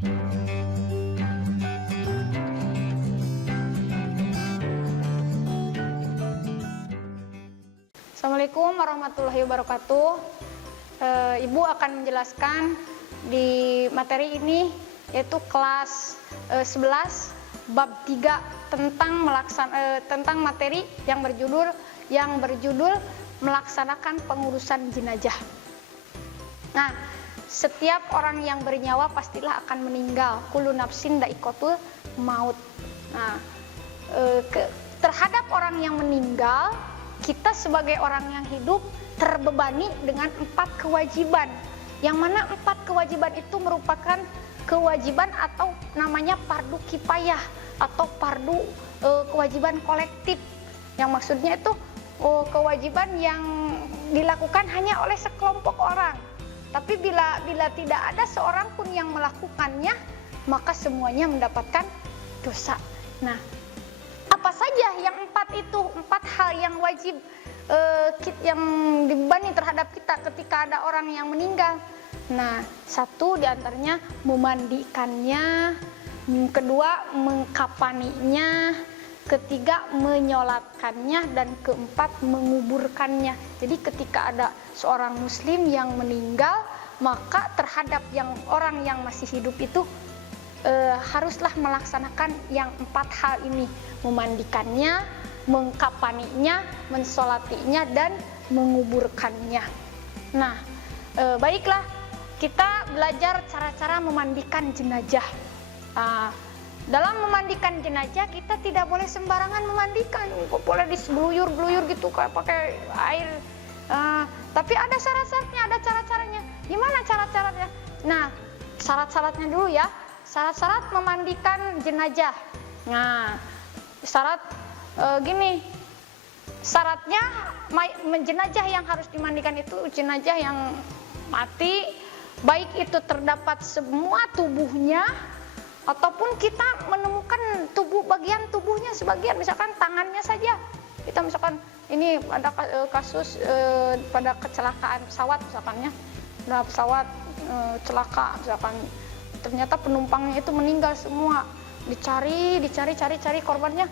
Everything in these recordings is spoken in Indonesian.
Assalamualaikum warahmatullahi wabarakatuh. Ibu akan menjelaskan di materi ini yaitu kelas 11 bab 3 tentang materi yang berjudul melaksanakan pengurusan jenazah. Nah, setiap orang yang bernyawa pastilah akan meninggal. Kullu nafsin dha'iqatul maut. Nah, terhadap orang yang meninggal, kita sebagai orang yang hidup terbebani dengan 4 kewajiban. Yang mana 4 kewajiban itu merupakan kewajiban atau namanya fardu kifayah atau fardu kewajiban kolektif. Yang maksudnya itu kewajiban yang dilakukan hanya oleh sekelompok orang. Tapi bila tidak ada seorang pun yang melakukannya, maka semuanya mendapatkan dosa. Nah, apa saja yang 4 itu, 4 hal yang wajib yang dibebani terhadap kita ketika ada orang yang meninggal. Nah, 1 diantaranya memandikannya, kedua mengkafaninya, ketiga menyolatkannya, dan keempat menguburkannya. Jadi ketika ada seorang muslim yang meninggal, maka terhadap orang yang masih hidup itu haruslah melaksanakan yang 4 hal ini: memandikannya, mengkafaninya, mensolatinya, dan menguburkannya. Nah, baiklah, kita belajar cara-cara memandikan jenazah. Dalam memandikan jenazah kita tidak boleh sembarangan memandikan, boleh diseluyur-beluyur gitu kayak pakai air. Tapi ada syarat-syaratnya, ada cara-caranya. Gimana cara-caranya? Nah, syarat-syaratnya dulu ya. Syarat-syarat memandikan jenazah. Nah, syaratnya jenazah yang harus dimandikan itu jenazah yang mati, baik itu terdapat semua tubuhnya ataupun kita menemukan bagian tubuhnya sebagian, misalkan tangannya saja. Kita misalkan ini ada kasus pada kecelakaan pesawat misalkannya, ada pesawat celaka misalkan, ternyata penumpangnya itu meninggal semua, dicari korbannya,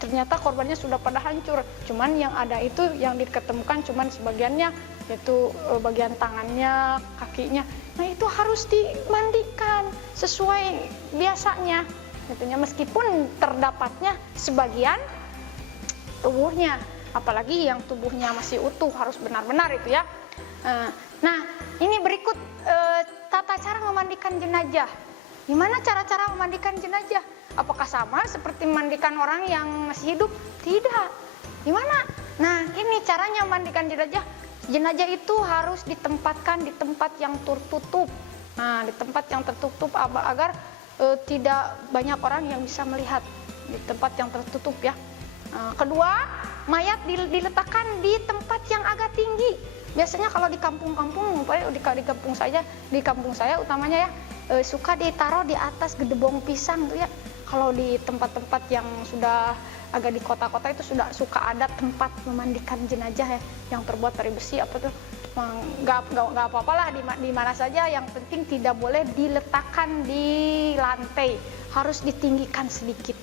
ternyata korbannya sudah pada hancur, cuman yang ada itu yang diketemukan cuman sebagiannya, yaitu bagian tangannya, kakinya. Nah, itu harus dimandikan sesuai biasanya, gitu, meskipun terdapatnya sebagian tubuhnya, apalagi yang tubuhnya masih utuh harus benar-benar itu ya. Nah, ini berikut tata cara memandikan jenazah. Gimana cara-cara memandikan jenazah? Apakah sama seperti memandikan orang yang masih hidup? Tidak. Gimana? Nah, ini caranya memandikan jenazah. Jenazah itu harus ditempatkan di tempat yang tertutup. Nah, di tempat yang tertutup agar tidak banyak orang yang bisa melihat, di tempat yang tertutup ya. Kedua, mayat diletakkan di tempat yang agak tinggi. Biasanya kalau di kampung-kampung, di kampung saya utamanya ya, suka ditaruh di atas gedebong pisang tuh ya. Kalau di tempat-tempat yang sudah agak di kota-kota itu suka ada tempat memandikan jenazah ya, yang terbuat dari besi apa tuh. Nggak apa-apa lah di mana saja, yang penting tidak boleh diletakkan di lantai, harus ditinggikan sedikit.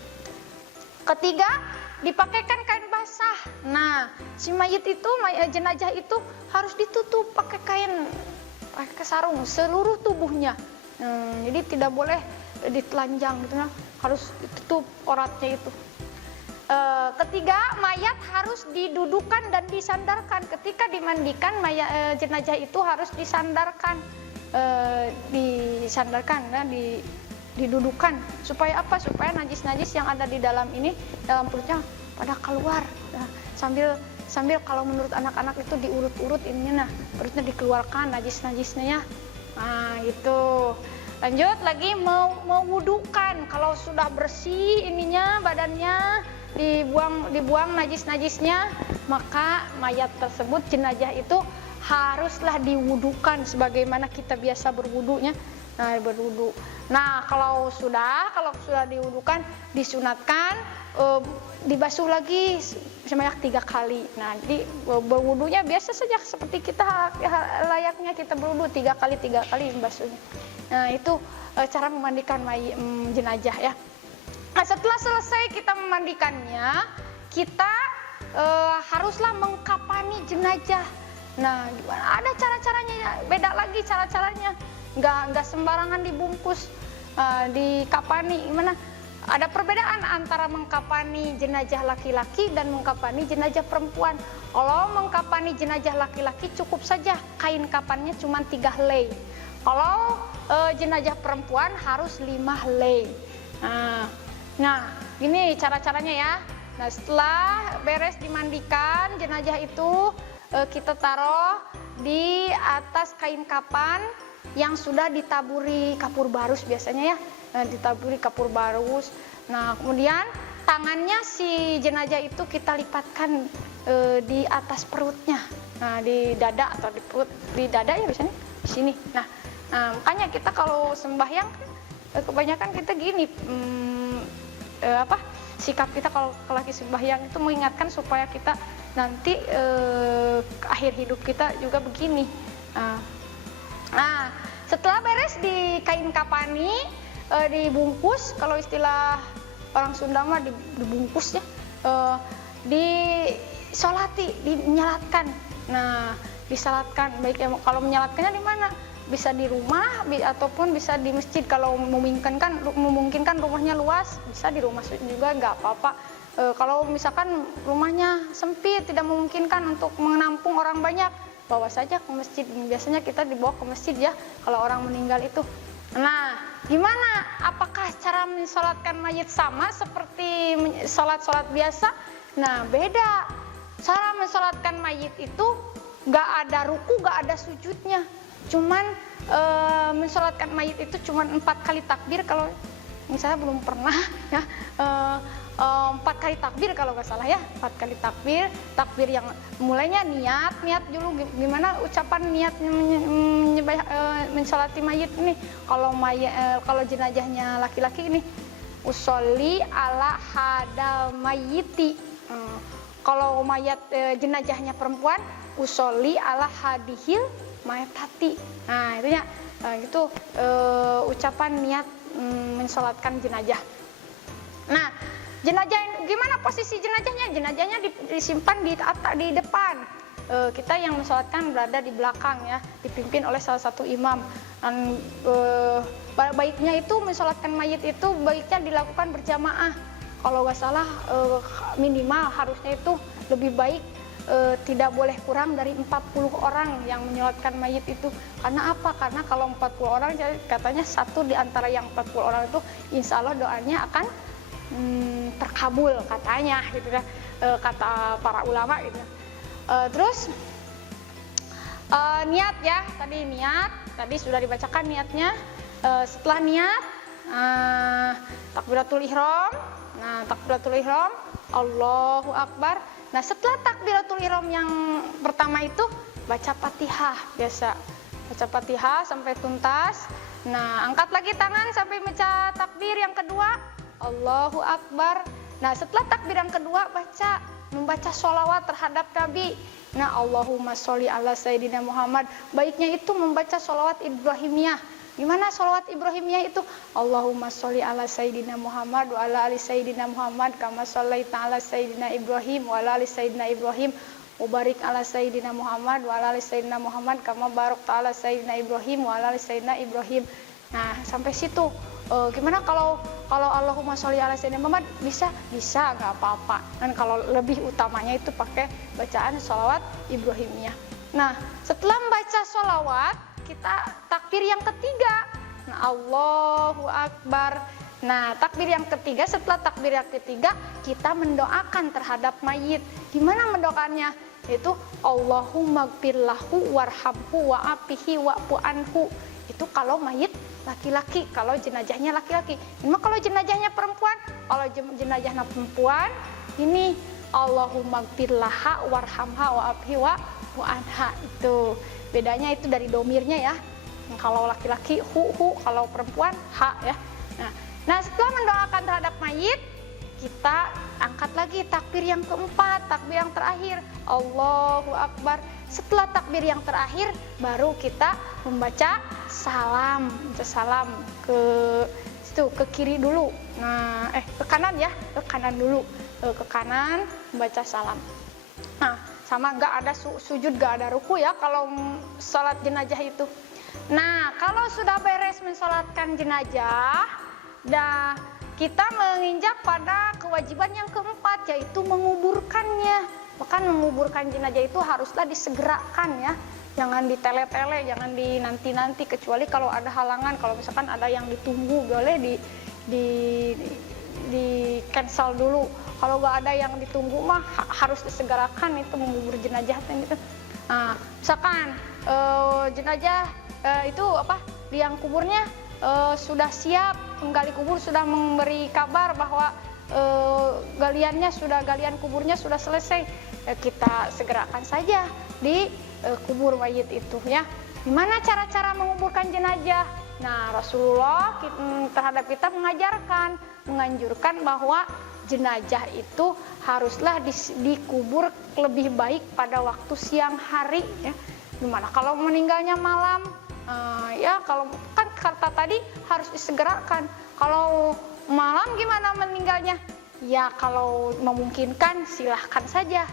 Ketiga, dipakaikan kain basah. Nah, si jenazah itu harus ditutup pakai sarung seluruh tubuhnya. Jadi tidak boleh ditelanjang gitu, harus ditutup auratnya itu. Ketiga, mayat harus didudukan dan disandarkan. Ketika dimandikan, jenazah itu harus disandarkan, didudukan. Supaya apa? Supaya najis-najis yang ada di dalam perutnya pada keluar. Nah, sambil kalau menurut anak-anak itu diurut-urut ininya, perutnya dikeluarkan najis-najisnya ya. Nah, gitu. Lanjut lagi, mau wudukan. Kalau sudah bersih badannya, dibuang najis-najisnya, maka mayat tersebut, jenazah itu haruslah diwudukan sebagaimana kita biasa berwudunya. Nah, berwudu. Nah, kalau sudah diwudukan, disunatkan dibasuh lagi sebanyak 3 kali. Nah, berwudunya biasa saja seperti kita layaknya kita berwudu 3 kali membasuhnya. Nah, itu cara memandikan jenazah ya. Nah, setelah selesai kita memandikannya, kita haruslah mengkafani jenazah. Nah, gimana? Ada cara-caranya, beda lagi cara-caranya. Nggak sembarangan dibungkus, dikafani. Gimana? Ada perbedaan antara mengkafani jenazah laki-laki dan mengkafani jenazah perempuan. Kalau mengkafani jenazah laki-laki cukup saja kain kafannya cuma 3 helai. Kalau jenazah perempuan harus 5 helai. Nah, ini cara-caranya ya. Nah, setelah beres dimandikan, jenazah itu kita taruh di atas kain kafan yang sudah ditaburi kapur barus biasanya ya. Ditaburi kapur barus. Nah, kemudian tangannya si jenazah itu kita lipatkan di atas perutnya. Nah, di dada atau di perut, di dada ya biasanya di sini. Nah, makanya kita kalau sembahyang kebanyakan kita gini, sikap kita kalau lagi sembahyang itu mengingatkan supaya kita nanti akhir hidup kita juga begini. Nah, setelah beres di kain kafani, dibungkus, kalau istilah orang Sunda mah dibungkus ya, disolati, dinyalatkan. Nah, disalatkan, baik ya, kalau menyalatkannya di mana? Bisa di rumah ataupun bisa di masjid. Kalau memungkinkan rumahnya luas, bisa di rumah juga nggak apa-apa. Kalau misalkan rumahnya sempit, tidak memungkinkan untuk menampung orang banyak, bawa saja ke masjid. Biasanya kita dibawa ke masjid ya kalau orang meninggal itu. Nah, gimana? Apakah cara mensolatkan mayit sama seperti sholat-sholat biasa? Nah, beda. Cara mensolatkan mayit itu nggak ada ruku, nggak ada sujudnya. Cuman mensolatkan mayit itu cuman 4 kali takbir. Kalau misalnya belum pernah ya, 4 kali takbir kalau nggak salah ya, 4 kali takbir yang mulainya niat dulu. Gimana ucapan niat mensolati mayit ini? Kalau jenazahnya laki-laki ini usolli ala hadal mayiti. Kalau jenazahnya perempuan usolli ala hadihil mayatati. Nah, itu ya, itu ucapan niat mensolatkan jenazah. Nah, jenazah gimana posisi jenazahnya? Jenazahnya disimpan di depan. Kita yang mensolatkan berada di belakang ya, dipimpin oleh salah satu imam. Dan baiknya itu mensolatkan mayit itu baiknya dilakukan berjamaah. Kalau nggak salah minimal harusnya itu lebih baik tidak boleh kurang dari 40 orang yang menyolatkan mayit itu. Karena apa? Karena kalau 40 orang katanya satu di antara yang 40 orang itu insya Allah doanya akan terkabul katanya gitu kan, kata para ulama gitu. Terus niat ya, tadi sudah dibacakan niatnya. Setelah niat takbiratul ihram. Nah, takbiratul ihram Allahu Akbar. Nah, setelah takbiratul ihram yang pertama itu baca Fatihah biasa. Baca Fatihah sampai tuntas. Nah, angkat lagi tangan sampai baca takbir yang kedua. Allahu Akbar. Nah, setelah takbir yang kedua membaca sholawat terhadap Nabi. Nah, Allahumma sholli ala Sayyidina Muhammad. Baiknya itu membaca sholawat Ibrahimiyah. Gimana sholawat Ibrahimiyah itu? Allahumma sholli ala Sayyidina Muhammad wa ala ali Sayyidina Muhammad kama shollaita ala Sayyidina Ibrahim wa ala ali Sayyidina Ibrahim wa barik ala Sayyidina Muhammad wa ala ali Sayyidina Muhammad kama barakta ala Sayyidina Ibrahim wa ala ali Sayyidina Ibrahim. Nah, sampai situ. Gimana kalau Allahumma sholli ala Sayyidina Muhammad bisa nggak apa-apa. Dan kalau lebih utamanya itu pakai bacaan sholawat Ibrahimiyah. Nah, setelah membaca sholawat kita takbir yang ketiga. Nah, Allahu Akbar. Nah, takbir yang ketiga, setelah takbir yang ketiga kita mendoakan terhadap mayit. Gimana mendoakannya? Itu Allahumma gfirlahu warhamhu wa'afihi wa'fu anhu. Itu kalau mayit laki-laki, kalau jenazahnya laki-laki. Cuma kalau jenazahnya perempuan, jenazahnya perempuan ini Allahumma gfirlaha warhamha wa'afihi wa'fu anha. Itu bedanya itu dari domirnya ya. Kalau laki-laki hu, kalau perempuan ha ya. Nah, setelah mendoakan terhadap mayit, kita angkat lagi takbir yang keempat, takbir yang terakhir, Allahu Akbar. Setelah takbir yang terakhir baru kita membaca salam, ke situ, ke kiri dulu. Nah, ke kanan ya, ke kanan dulu, ke kanan membaca salam. Nah, sama gak ada sujud, gak ada ruku ya kalau sholat jenazah itu. Nah, kalau sudah beres mensolatkan jenazah, dah kita menginjak pada kewajiban yang keempat, yaitu menguburkannya. Bahkan menguburkan jenazah itu haruslah disegerakan ya, jangan ditele-tele, jangan dinanti-nanti, kecuali kalau ada halangan. Kalau misalkan ada yang ditunggu, boleh di cancel dulu. Kalau nggak ada yang ditunggu mah harus disegerakan itu mengubur jenazah gitu. Nah, misalkan jenazah itu liang kuburnya sudah siap, penggali kubur sudah memberi kabar bahwa galian kuburnya sudah selesai, kita segerakan saja di kubur mayit itu ya. Gimana cara-cara menguburkan jenazah? Nah, Rasulullah terhadap kita menganjurkan bahwa jenazah itu haruslah dikubur lebih baik pada waktu siang hari ya. Gimana kalau meninggalnya malam? Ya kalau kan kata tadi harus disegerakan. Kalau malam gimana meninggalnya? Ya kalau memungkinkan silahkan saja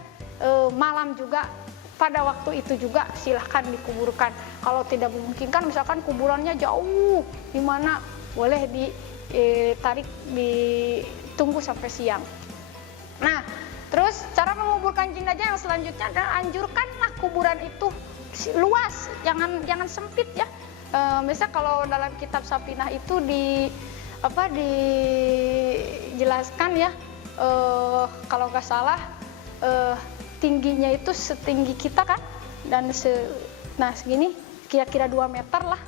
malam juga, pada waktu itu juga silahkan dikuburkan. Kalau tidak memungkinkan, misalkan kuburannya jauh di mana, boleh ditarik, ditunggu sampai siang. Nah, terus cara menguburkan jenazah yang selanjutnya adalah anjurkanlah kuburan itu luas, jangan sempit ya. Misalnya kalau dalam kitab Safinah itu dijelaskan ya, kalau nggak salah tingginya itu setinggi kita kan, dan segini kira-kira 2 meter lah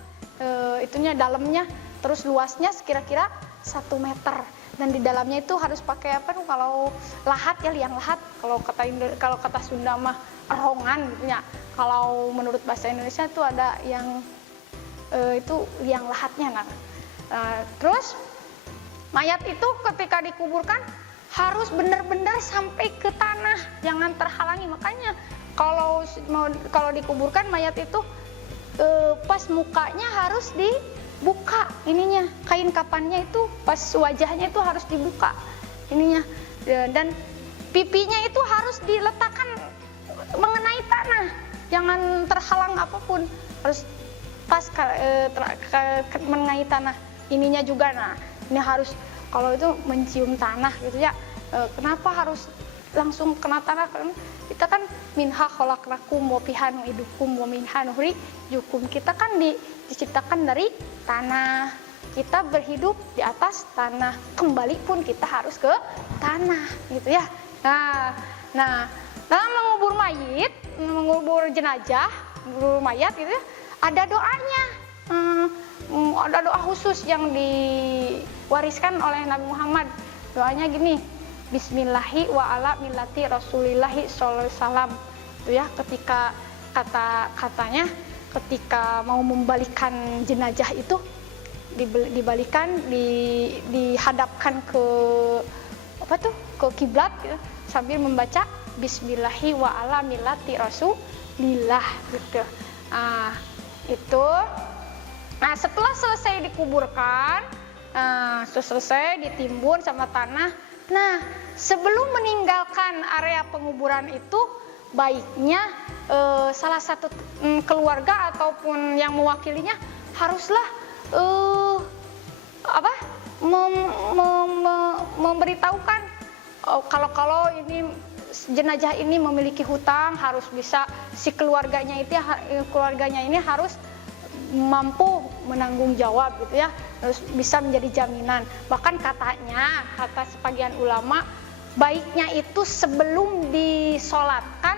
itunya dalamnya, terus luasnya kira-kira 1 meter, dan di dalamnya itu harus pakai kalau lahat ya, liang lahat, kalau kata Sunda mah rongan gitu ya. Kalau menurut bahasa Indonesia itu ada yang itu liang lahatnya. Terus mayat itu ketika dikuburkan harus benar-benar sampai ke tanah, jangan terhalangi. Makanya kalau dikuburkan mayat itu pas mukanya harus dibuka ininya, kain kafannya itu pas wajahnya itu harus dibuka ininya, dan pipinya itu harus diletakkan mengenai tanah, jangan terhalang apapun, harus pas mengenai tanah ininya juga. Nah, ini harus, kalau itu mencium tanah gitu ya. Kenapa harus langsung kena tanah? Karena kita kan minha khalaqnakum wa fiha nu'idukum wa minha nukhrijukum. Kita kan diciptakan dari tanah. Kita berhidup di atas tanah. Kembali pun kita harus ke tanah gitu ya. Nah, dalam mengubur jenazah, mengubur mayat gitu ya, ada doanya. Ada doa khusus yang diwariskan oleh Nabi Muhammad. Doanya gini, Bismillahi wa ala millati Rasulillahi sallallahu alaihi wasallam. Itu ya, ketika katanya ketika mau membalikan jenazah itu dibalikan, dihadapkan ke ke kiblat gitu, sambil membaca Bismillahi wa ala millati Rasulillah gitu. Itu. Nah, setelah selesai dikuburkan, selesai ditimbun sama tanah. Nah, sebelum meninggalkan area penguburan itu, baiknya salah satu keluarga ataupun yang mewakilinya haruslah memberitahukan kalau ini jenazah ini memiliki hutang, harus bisa si keluarganya ini harus mampu menanggung jawab gitu ya, harus bisa menjadi jaminan. Bahkan kata sebagian ulama, baiknya itu sebelum disolatkan,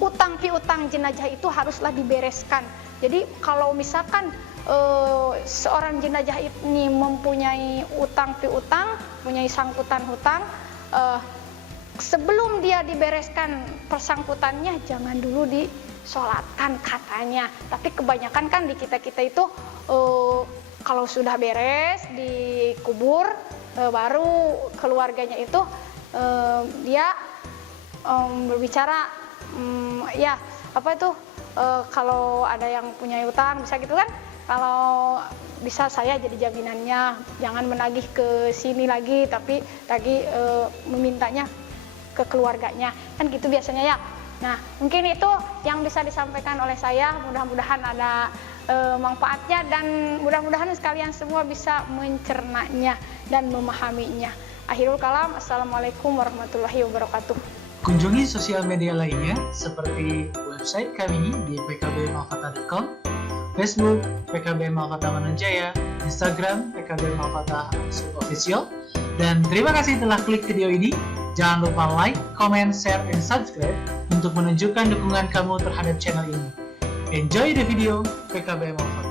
utang piutang jenazah itu haruslah dibereskan. Jadi kalau misalkan seorang jenazah ini mempunyai utang piutang, mempunyai sangkutan hutang, sebelum dia dibereskan persangkutannya, jangan dulu disolatkan katanya. Tapi kebanyakan kan di kita itu kalau sudah beres dikubur, baru keluarganya itu dia berbicara, ya apa itu, kalau ada yang punya utang bisa gitu kan, kalau bisa saya jadi jaminannya, jangan menagih ke sini lagi tapi lagi memintanya ke keluarganya, kan gitu biasanya ya. Nah, mungkin itu yang bisa disampaikan oleh saya, mudah-mudahan ada manfaatnya dan mudah-mudahan sekalian semua bisa mencernanya dan memahaminya. Akhirul kalam, assalamualaikum warahmatullahi wabarakatuh. Kunjungi sosial media lainnya seperti website kami di pkbmalfata.com, Facebook PKB Malfata Mananjaya, Instagram PKB Malfata Official, dan terima kasih telah klik video ini. Jangan lupa like, comment, share, dan subscribe untuk menunjukkan dukungan kamu terhadap channel ini. Enjoy the video PKB Malfata.